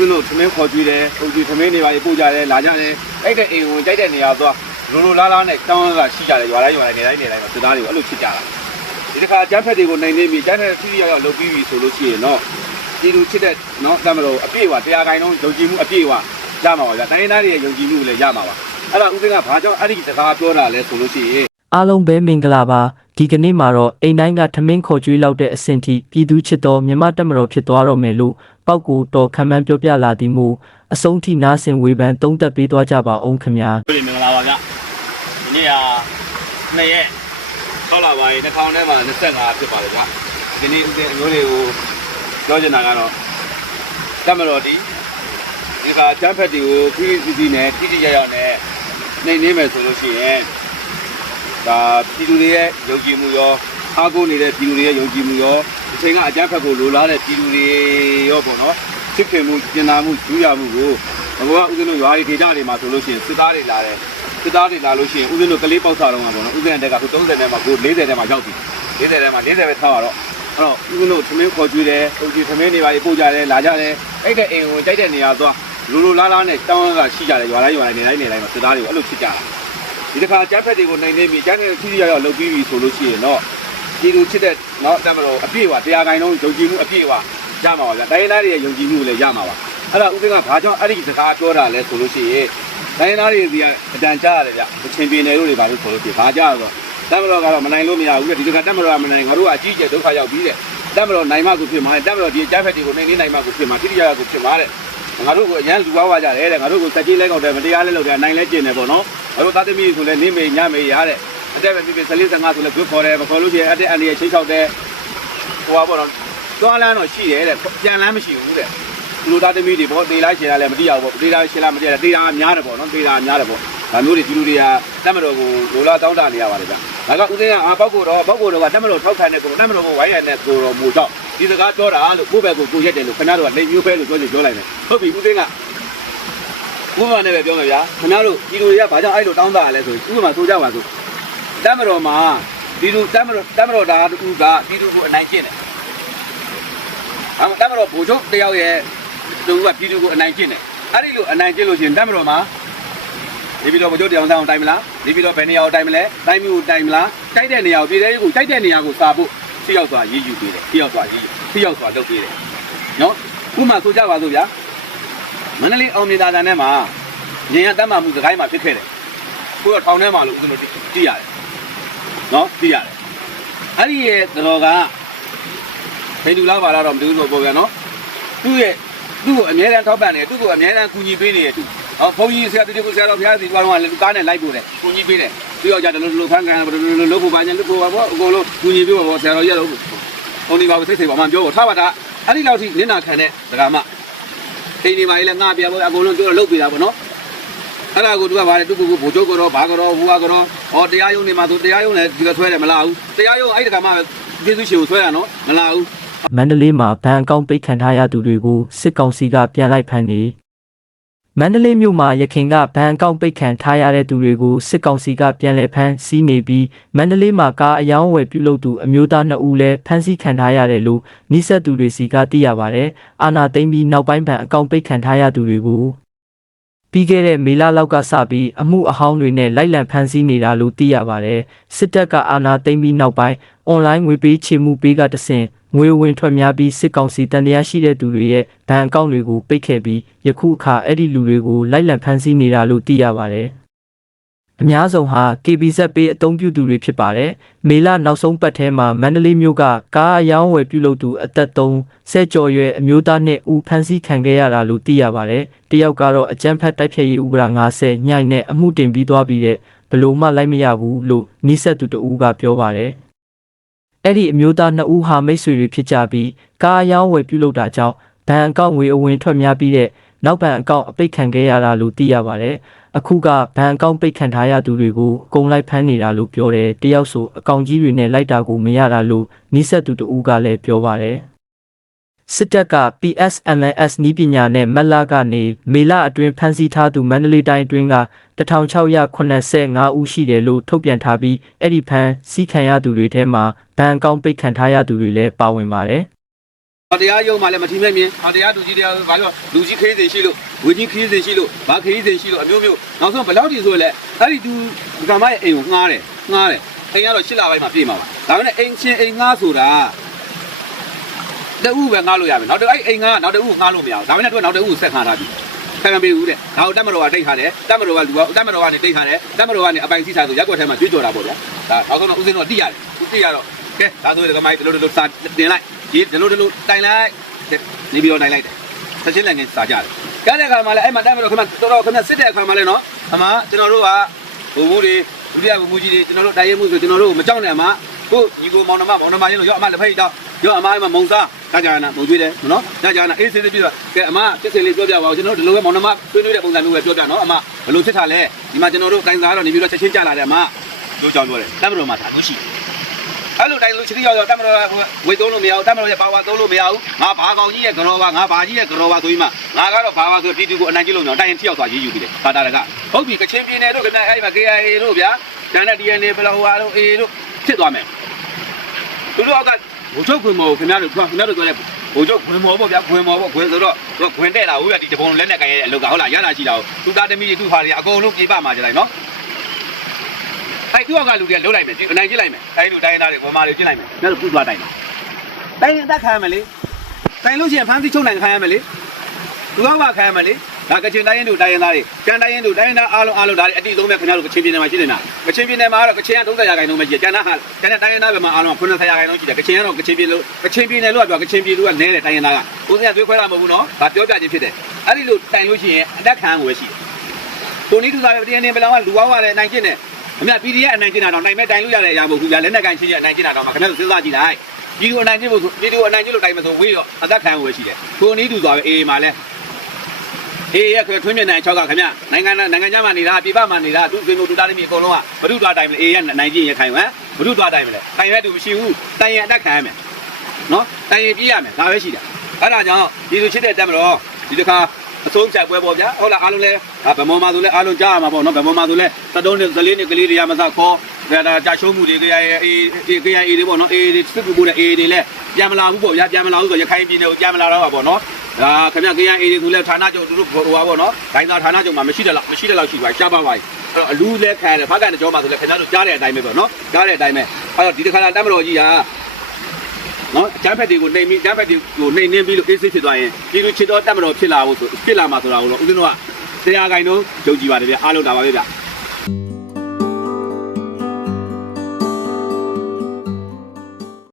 ဇင်းတို့သမင်းခေါ်ကြည့်တယ်ဟိုဒီသမင်းတွေပါပို့ကြတယ်လာကြတယ်အဲ့တဲ့အိမ်ကိုကြိုက်တဲ့နေရာသွားလိုလိုလားလားနဲ့တောင်းကရှိကြတယ်ရွာတိုင်းရွာတိုင်းနေတိုင်းနေတိုင်းမှာစစ်သားတွေကိုအဲ့လိုဖြစ်ကြတာဒီတစ်ခါအကြမ်းဖက်တွေကိုနိုင်နေပြီအကြမ်းဖက်ထိထိရောက်ရောက်လုပ်ပြီးပြီဆိုလို့ရှိရင်တော့ဒီလူချစ်တဲ့နော်တမလို့အပြည့်အဝတရားခိုင်လုံးယုံကြည်မှုအပြည့်အဝရမှာပါဗျာတိုင်းသားတွေရဲ့ယုံကြည်မှုလည်းရမှာပါအဲ့ဒါဦးသိန်းကဘာကြောင့်အဲ့ဒီစကားပြောတာလဲဆိုလို့ရှိရင်အားလုံးပဲမင်္ဂလာပါဒီကနေ့မှာတော့အိမ်တိုင်းကထမင်းခေါ်ကျွေးလောက်တဲ့အဆင့်ထိပြည်သူချစ်တော်မြမတက်မတော်ဖြစ်သွားတော့မယ်လို့ ပောက်ကိုတော်ခံမှန်းပြောပြလာသည်မို့အဆုံးထိနားဆင်ဝေဖန်သုံးသပ်ပေးသွားကြပါအောင်ခင်ဗျာပြည်မင်္ဂလာပါဗျဒီနေ့ဟာနှစ်ရက်ဆောက်လာပါရင်နှာခေါင်းထဲမှာ25ဖြစ်ပါတယ်ဗျဒီနေ့ဦးသိန်းအမျိုးတွေကိုပြောချင်တာကတော့တမတော်ဒီဒီကချမ်းဖက်တွေကိုခီးစီစီနဲ့တိတိကျကျနဲ့နေနေမယ်ဆိုလို့ရှိရင်ဒါပြည်သူတွေရဲ့ယုံကြည်မှုရောအားကိုးနေတဲ့ပြည်သူတွေရဲ့ယုံကြည်မှုရော ဒီချိန်ကအကြမ်းဖက်ကိုလိုလားတဲ့ပြည်သူတွေရောပေါ့နော်စစ်ခင်မှုကျင်နာမှုကျူးရမှုကိုဘုရားဦးဇင်းတို့ရွာတွေဒေသတွေမှာဆိုလို့ရှိရင်စစ်သားတွေလာတယ်စစ်သားတွေလာလို့ရှိရင်ဦးဇင်းတို့ကလေးပေါက်စားတော့မှာပေါ့နော်ဦးဇင်းတက်ကခု30ထဲမှာကို40ထဲမှာရောက်ပြီ40ထဲမှာ40ပဲထားပါတော့အဲ့တော့ဦးဇင်းတို့သမင်းခေါ်ကြည့်တယ်ဟိုဒီသမင်းတွေပါပို့ကြတယ်လာကြတယ်အဲ့တဲ့အိမ်ကိုကြိုက်တဲ့နေရာသွားလိုလိုလားလားနဲ့တောင်းကရှိကြတယ်ရွာတိုင်းရွာတိုင်းနေတိုင်းနေတိုင်းမှာစစ်သားတွေကိုအဲ့လိုဖြစ်ကြတာဒီတစ်ခါကျန်းဖက်တွေကိုနိုင်နေပြီကျန်းတဲ့ထိထိရောက်ရောက်လုပ်ပြီးပြီဆိုလို့ရှိရင်တော့ ဒီလိုချစ်တဲ့เนาะတမလို့အပြည့်ဝတရားခိုင်လုံးယုံကြည်မှုအပြည့်ဝရမှာပါဗျာတိုင်းရင်းသားတွေရဲ့ယုံကြည်မှုလည်းရမှာပါအဲ့ဒါဥပ္ပကဘာကြောင့်အဲ့ဒီစကားပြောတာလဲဆိုလို့ရှိရင်တိုင်းရင်းသားတွေဒီကအတန်ကြားရတယ်ဗျအချင်းပြင်းတယ်လို့တွေဘာလို့ဆိုလို့ရှိရင်ဘာကြားတော့တမလို့ကတော့မနိုင်လို့မရဘူးဒီတစ်ခါတမလို့ကမနိုင်ငါတို့ကအကြီးကျယ်ဒုက္ခရောက်ပြီးတဲ့တမလို့နိုင်မှကိုဖြစ်မှာတမလို့ဒီကျန်းဖက်တွေကိုနိုင်နေနိုင်မှကိုဖြစ်မှာထိထိရောက်ရောက်ကိုဖြစ်မှာတဲ့ငါတို့ကအရန်လူဝါးဝါကြတယ်တဲ့ငါတို့ကိုစက်ကြီးလဲကောက်တယ်မတရားလဲလုပ်တယ်နိုင်လဲကျင်တယ်ပေါ့နော်ငါတို့သားသမီးဆိုလဲနေမေညမေရတဲ့ အတက်ပဲပြပြ14 15ဆိုလဲဂွခေါ်တယ်မခေါ်လို့ရှိရင်အတက်အန်ဒီရဲ့ချိတ်ချောက်တယ်ဟိုပါပေါ့နော်သွားလန်းတော့ရှိတယ်တဲ့ပြန်လန်းမရှိဘူးတဲ့ဒီလိုသားသမီးတွေပေါ့တေးလားရှင်လားလည်းမသိရဘူးပေါ့တေးလားရှင်လားမသိရတေးလားများတယ်ပေါ့နော်တေးလားများတယ်ပေါ့ဒါမျိုးတွေဒီလူတွေကတက်မတော်ကိုလိုလားတောင်းတနေရပါတယ်ဗျဒါကဦးသိန်းကအာပောက်ကိုတော့ပောက်ကိုတော့ကတက်မတော်ထောက်ခံတဲ့ကိုတက်မတော်ကိုဝိုင်းရတဲ့ကိုတော့မူတော့ဒီစကားပြောတာလို့ကိုယ့်ဘက်ကိုကိုရက်တယ်လို့ခင်ဗျားတို့ကလက်မျိုးပဲလို့ပြောချင်ပြောလိုက်မယ်ဟုတ်ပြီဦးသိန်းကဥပမာနဲ့ပဲပြောမယ်ဗျာခင်ဗျားတို့ဒီလူတွေကဘာကြောင့်အဲ့လိုတောင်းတာလဲဆိုဥပမာဆိုကြပါစို့ တတ်မတော်မှာဒီလူတတ်မတော်တတ်မတော်ဒါတူကဒီလူကိုအနိုင်ကျင့်တယ်အမတတ်မတော်ဘူချုပ်တယောက်ရဲ့သူကပြည်သူကိုအနိုင်ကျင့်တယ်အဲ့ဒီလိုအနိုင်ကျင့်လို့ရှိရင်တတ်မတော်မှာဒီပြီးတော့ဘူချုပ်တရားဆောင်တိုင်မလားဒီပြီးတော့ဘယ်နေရာကိုတိုင်မလဲတိုင်းမျိုးကိုတိုင်မလားတိုက်တဲ့နေရာကိုပြည်တဲ့ကိုတိုက်တဲ့နေရာကိုစာဖို့ထိရောက်စွာရေးယူပေးတယ်ထိရောက်စွာရေးယူထိရောက်စွာလုပ်ပေးတယ်နော်ဥပမာဆိုကြပါစို့ဗျာမန္တလေးအောင်မြင်သာတန်ထဲမှာညင်ရတတ်မှမှုစကိုင်းမှာဖြစ်ခဲ့တယ်။ကိုတော့ထောင်ထဲမှာလို့ဦးဇင်းတို့သိရတယ်။ နော်သိရတယ်။အဲ့ဒီရဲ့သတော်ကဖေလူလားပါလားတော့မသိဘူးဆိုပေါ့ဗျာနော်။သူ့ရဲ့သူ့ကိုအမြဲတမ်းထောက်ပံ့နေသူ့ကိုအမြဲတမ်းကူညီပေးနေတယ်သူ။ဟောဘုန်းကြီးဆရာတူတူဆရာတော်ဘုရားစီသွားတော့လည်းကားနဲ့လိုက်ပို့တယ်။ကူညီပေးတယ်။သူယောက်ျားတလို့လို့ဖန်ကန်လို့လို့ဖို့ပါညာလို့ဖို့ပါပေါ့အကုန်လုံးကူညီပေးပါပေါ့ဆရာတော်ရတော့ဘုန်းကြီးပါစိတ်စိတ်ပါမှပြောဖို့ထားပါတာအဲ့ဒီလောက်ထိနင့်နာခံတဲ့ဒကာမတိန်နေပါလေငါပြဖို့အကုန်လုံးတို့လုတ်ပေးတာပေါ့နော်အဲ့ဒါကိုသူကဗါတယ်သူကဘိုးချုပ်ကတော့ဘာကတော့ဘူကတော့ ဟောတရားရုံးနေမှာဆိုတရားရုံးလည်းဒီကဆွဲတယ်မလားဘူးတရားရုံးအဲ့ဒီကမှကျေးဇူးရှင်ကိုဆွဲတာနော်မလားဘူးမန္တလေးမှာဗန်အကောင့်ပိတ်ခံထားရသူတွေကိုစစ်ကောင်စီကပြန်လိုက်ဖမ်းနေမန္တလေးမြို့မှာရခင်ကဗန်အကောင့်ပိတ်ခံထားရတဲ့သူတွေကိုစစ်ကောင်စီကပြန်လည်ဖမ်းဆီးနေပြီးမန္တလေးမှာကားအယောင်းဝယ်ပြုလုပ်သူအမျိုးသား2ဦးလည်းဖမ်းဆီးခံထားရတယ်လို့နှိဆက်သူတွေစီကသိရပါတယ်။အာနာသိမ့်ပြီးနောက်ပိုင်းဗန်အကောင့်ပိတ်ခံထားရသူတွေကို ပြီးခဲ့တဲ့မေလလောက်ကစပြီးအမှုအဟောင်းတွေနဲ့လိုက်လံဖမ်းဆီးနေတာလို့သိရပါတယ်။စစ်တပ်ကအာဏာသိမ်းပြီးနောက်ပိုင်းအွန်လိုင်းငွေပေးချေမှုပေးကတဆင့်ငွေဝင်ထွက်များပြီးစစ်ကောင်စီတန်တရားရှိတဲ့သူတွေရဲ့ဘဏ်အကောင့်တွေကိုပိတ်ခဲ့ပြီးယခုအခါအဲ့ဒီလူတွေကိုလိုက်လံဖမ်းဆီးနေတာလို့သိရပါတယ်။ အများဆုံးဟာ KBZ ပေးအသုံးပြုသူတွေဖြစ်ပါတယ်။မေလနောက်ဆုံးပတ်ထဲမှာမန္တလေးမြို့ကကားအယောင်းဝယ်ပြုလုပ်သူအသက်3ဆဲကျော်ရွယ်အမျိုးသားနဲ့ဦးဖမ်းဆီးခံခဲ့ရတာလို့သိရပါတယ်။တယောက်ကတော့အကြမ်းဖက်တိုက်ဖျက်ရေးဥပဒေ90ညိုင်နဲ့အမှုတင်ပြီးသွားပြီးတဲ့ဘလို့မှလိုက်မရဘူးလို့နှိဆက်သူတဦးကပြောပါတယ်။အဲ့ဒီအမျိုးသားနှစ်ဦးဟာမိတ်ဆွေတွေဖြစ်ကြပြီးကားအယောင်းဝယ်ပြုလုပ်တာကြောင့်ဘဏ်အကောင့်ငွေအဝင်ထွက်များပြီးတဲ့ နောက်ဘဏ်အကောင့်အပိတ်ခံခဲ့ရတာလို့သိရပါတယ်။အခုကဘဏ်အကောင့်ပိတ်ခံထားရသူတွေကိုအကုန်လိုက်ဖမ်းနေတာလို့ပြောတယ်။တယောက်ဆိုအကောင့်ကြီးတွေနဲ့လိုက်တာကိုမရတာလို့နှိဆက်သူတဦးကလည်းပြောပါတယ်။စစ်တပ်က PSMS နီးပညာနဲ့မက်လာကနေမေလအတွင်းဖမ်းဆီးထားသူမန္တလေးတိုင်းအတွင်းက1685ဦးရှိတယ်လို့ထုတ်ပြန်ထားပြီးအဲ့ဒီဖမ်းဆီးခံရသူတွေထဲမှာဘဏ်အကောင့်ပိတ်ခံထားရသူတွေလည်းပါဝင်ပါတယ်ဟော တရားရုံးမှလည်းမထီမဲ့မြင်ဟောတရားလူကြီးတရားဘာလို့လူကြီးခရီးစဉ်ရှိလို့ဝေကြီးခရီးစဉ်ရှိလို့ဘာခရီးစဉ်ရှိလို့အမျိုးမျိုးနောက်ဆုံးဘယ်လောက်ဒီဆိုလဲအဲ့ဒီသူကမရဲ့အိမ်ကိုငှားတယ်ငှားတယ်အိမ်ကတော့ရှစ်လပိုင်းမှာပြေးမှာပါဒါပေမဲ့အိမ်ချင်းအိမ်ငှားဆိုတာတူပဲငှားလို့ရမယ်နောက်တော့အဲ့အိမ်ငှားနောက်တူငှားလို့မရဘူးဒါပေမဲ့သူကနောက်တူဆက်ခါထားပြီခံမပေးဘူးတဲ့ဒါကိုတက်မတော်ကတိတ်ခါတယ်တက်မတော်ကလူကတက်မတော်ကနေတိတ်ခါတယ်တက်မတော်ကနေအပိုင်စီးစားဆိုရက်ွက်ထဲမှာကျွေးကြော်တာပေါ့ဗျာဒါနောက်ဆုံးတော့ဦးစင်းတော့တိရတယ်ဦးတိရတော့ကဲဒါဆိုရင်ကမိုင်းဒီလိုဒီလိုစာတင်လိုက် ဒီဒီလိုဒီလိုတိုင်လိုက်နေပြီးတော့တိုင်လိုက်တယ်ဆက်ချင်းလည်းငင်းစာကြတယ်ကဲတဲ့ခါမှာလည်းအဲ့မှာတက်မတော်ခမတော်တော်ခမစစ်တဲ့အခါမှာလည်းနော်အမကျွန်တော်တို့ကဘုံဘူးတွေဒုတိယဘုံဘူးကြီးတွေကျွန်တော်တို့တိုင်ရမှုဆိုကျွန်တော်တို့မကြောက်နဲ့အမကိုညီကိုမောင်နှမမောင်နှမချင်းတို့ရောအမလက်ဖိတ်တော့ရောအမအမမုံစားဒါကြနာမုံကျွေးတယ်နော်ဒါကြနာအေးစစ်စစ်ပြီးတော့ကဲအမစစ်စစ်လေးပြောပြပါဦးကျွန်တော်တို့ဒီလိုပဲမောင်နှမဆွေးနွေးတဲ့ပုံစံမျိုးပဲပြောပြနော်အမဘယ်လိုဖြစ်တာလဲဒီမှာကျွန်တော်တို့ကိုင်းစားတော့နေပြီးတော့ချက်ချင်းကြလာတယ်အမတို့ကြောင်းပြောတယ်တက်မတော်မှာဒါမျိုးရှိ အဲ့လိုတိုင်းလို့ချစ်ရောက်ရောက်တက်မတော်ဝေသုံးလို့မရဘူးတက်မတော်ရဲ့ပါဝါသုံးလို့မရဘူးငါဘာကောင်ကြီးရဲ့ကရောပါငါဘာကြီးရဲ့ကရောပါဆိုပြီးမှငါကတော့ဘာပါဆိုပြည်သူကိုအနိုင်ကျလို့ညောင်းတိုင်းရင်ထိရောက်သွားရေးယူပြီးတယ်ပါတာတကဟုတ်ပြီကချင်းပြည်နယ်တို့ခင်ဗျအဲ့ဒီမှာ KIA တို့ဗျာကျန်တဲ့ DNA ဘယ်လိုဟာတို့ A တို့ဖြစ်သွားမယ်သူတို့အောက်ကဘုချုပ်ခွင်မော်ခင်ဗျားတို့ခင်ဗျားတို့ပြောတဲ့ဘုချုပ်ခွင်မော်ပေါ့ဗျာခွင်မော်ပေါ့ခွင်ဆိုတော့သူကခွင်တဲ့တာဟုတ်ဗျာဒီတပုံလက်နဲ့ကန်ရဲ့အလုပ်ကဟုတ်လားရတာရှိတာသူသားသမီးတွေသူ့ဟာတွေအကုန်လုံးပြေးပါမှာကြလိုက်နော် အဲ့သူ့အောက်ကလူတွေကလှုပ်လိုက်မယ်အနိုင်ကျစ်လိုက်မယ်အဲ့လူတိုင်းသားတွေဝမာတွေကျစ်လိုက်မယ်နောက်တော့ပူသွားတိုင်းတိုင်းရင်အသက်ခံရမယ်လေတိုင်းလို့ရှိရင်ဖမ်းသိချုပ်နိုင်ခံရမယ်လေသူကမှခံရမယ်လေဒါကချင်တိုင်းရင်တို့တိုင်းရင်သားတွေကျန်တိုင်းရင်တို့တိုင်းရင်သားအားလုံးအားလုံးဒါတွေအတိဆုံးပဲခင်ဗျားတို့ကချင်ပြည်နယ်မှာရှိနေတာကချင်ပြည်နယ်မှာကတော့ကချင်က30ရာခိုင်နှုန်းပဲရှိတယ်ကျန်တဲ့ဟာကျန်တဲ့တိုင်းရင်သားပဲမှာအားလုံး90ရာခိုင်နှုန်းရှိတယ်ကချင်ကတော့ကချင်ပြည်လို့ကချင်ပြည်နယ်လို့ကပြောကချင်ပြည်လို့ကနဲတယ်တိုင်းရင်သားကဦးစင်းကသွေးခွဲတာမဟုတ်ဘူးနော်ဒါပြောပြခြင်းဖြစ်တယ်အဲ့ဒီလိုတိုင်လို့ရှိရင်အသက်ခံရကိုပဲရှိတယ်ကိုနီးသူသားပဲတရားနေဘယ်လောက်ကလူဝါးရတယ်နိုင်ကျင့်တယ် အမြ PDF အနိုင်ကျင့်တာတော့နိုင်မဲ့တိုင်လို့ရတဲ့အရာမဟုတ်ဘူးဗျာလက်နက်ကန်ချင်းချင်းအနိုင်ကျင့်တာတော့မှခင်ဗျားတို့စဉ်းစားကြည့်လိုက်ဒီလိုအနိုင်ကျင့်ဖို့ဆိုဒီလိုအနိုင်ကျင့်လို့တိုင်မဆိုဝေးတော့အသက်ခံရကိုပဲရှိတယ်ကိုနီးသူသားပဲအေးမှာလဲအေးရက်ခွေထွင်းမြင့်နိုင်6ကခင်ဗျနိုင်ငံနိုင်ငံခြားမှာနေတာပြည်ပမှာနေတာသူဆွေမျိုးတူတာတမီအကုန်လုံးကဘုဒ္ဓသွားတိုင်းမလဲအေးရနိုင်ကြည့်ရခိုင်ဝမ်ဘုဒ္ဓသွားတိုင်းမလဲတိုင်ရဲတူမရှိဘူးတိုင်ရင်အတက်ခံရမယ်နော်တိုင်ရင်ပြေးရမယ်ဒါပဲရှိတာအဲ့ဒါကြောင့်ဒီလိုချစ်တဲ့တက်မတော်ဒီတစ်ခါ အဆုံးဖြတ်ပွဲပေါ့ဗျာဟုတ်လားအားလုံးလဲဗမောမှာဆိုလဲအားလုံးကြားရမှာပေါ့နော်ဗမောမှာဆိုလဲသတုံးနဲ့ဇလေးနဲ့ကလေးတွေရမစခေါ်ဒါကြာရှုံးမှုတွေကရအေးအေးကရအေးတွေပေါ့နော်အေးတွေစစ်ကူမှုနဲ့အေးတွေလဲပြန်မလာဘူးပေါ့ဗျာပြန်မလာဘူးဆိုရခိုင်ပြည်နယ်ကိုပြန်မလာတော့ပါပေါ့နော်ဒါခင်ဗျကေရအေးဒီကူလဲဌာနချုပ်သူတို့ဟိုပါဗောနော်ဒိုင်းသာဌာနချုပ်မှာမရှိတယ်လားမရှိတယ်လောက်ရှိပါရှားပါပါအဲ့တော့အလူလဲခံရတယ်ဖကန်ကြောမှာဆိုလဲခင်ဗျားတို့ကြားတဲ့အတိုင်းပဲပေါ့နော်ကြားတဲ့အတိုင်းပဲအဲ့တော့ဒီတစ်ခါလာတက်မတော်ကြီးက နော်ကျန်းဖက်တွေကိုနှိမ်ပြီးကျန်းဖက်တွေကိုနှိမ်နှင်းပြီးလို့အေးစိတ်ဖြစ်သွားရင်ဒီလိုချစ်တော့တက်မတော်ဖြစ်လာဖို့ဆိုဖြစ်လာမှာဆိုတာကိုတော့ဦးဇင်းတို့ကတရားကိုင်တော့ယုံကြည်ပါတယ်ဗျအားလုံးဒါပါပဲဗျ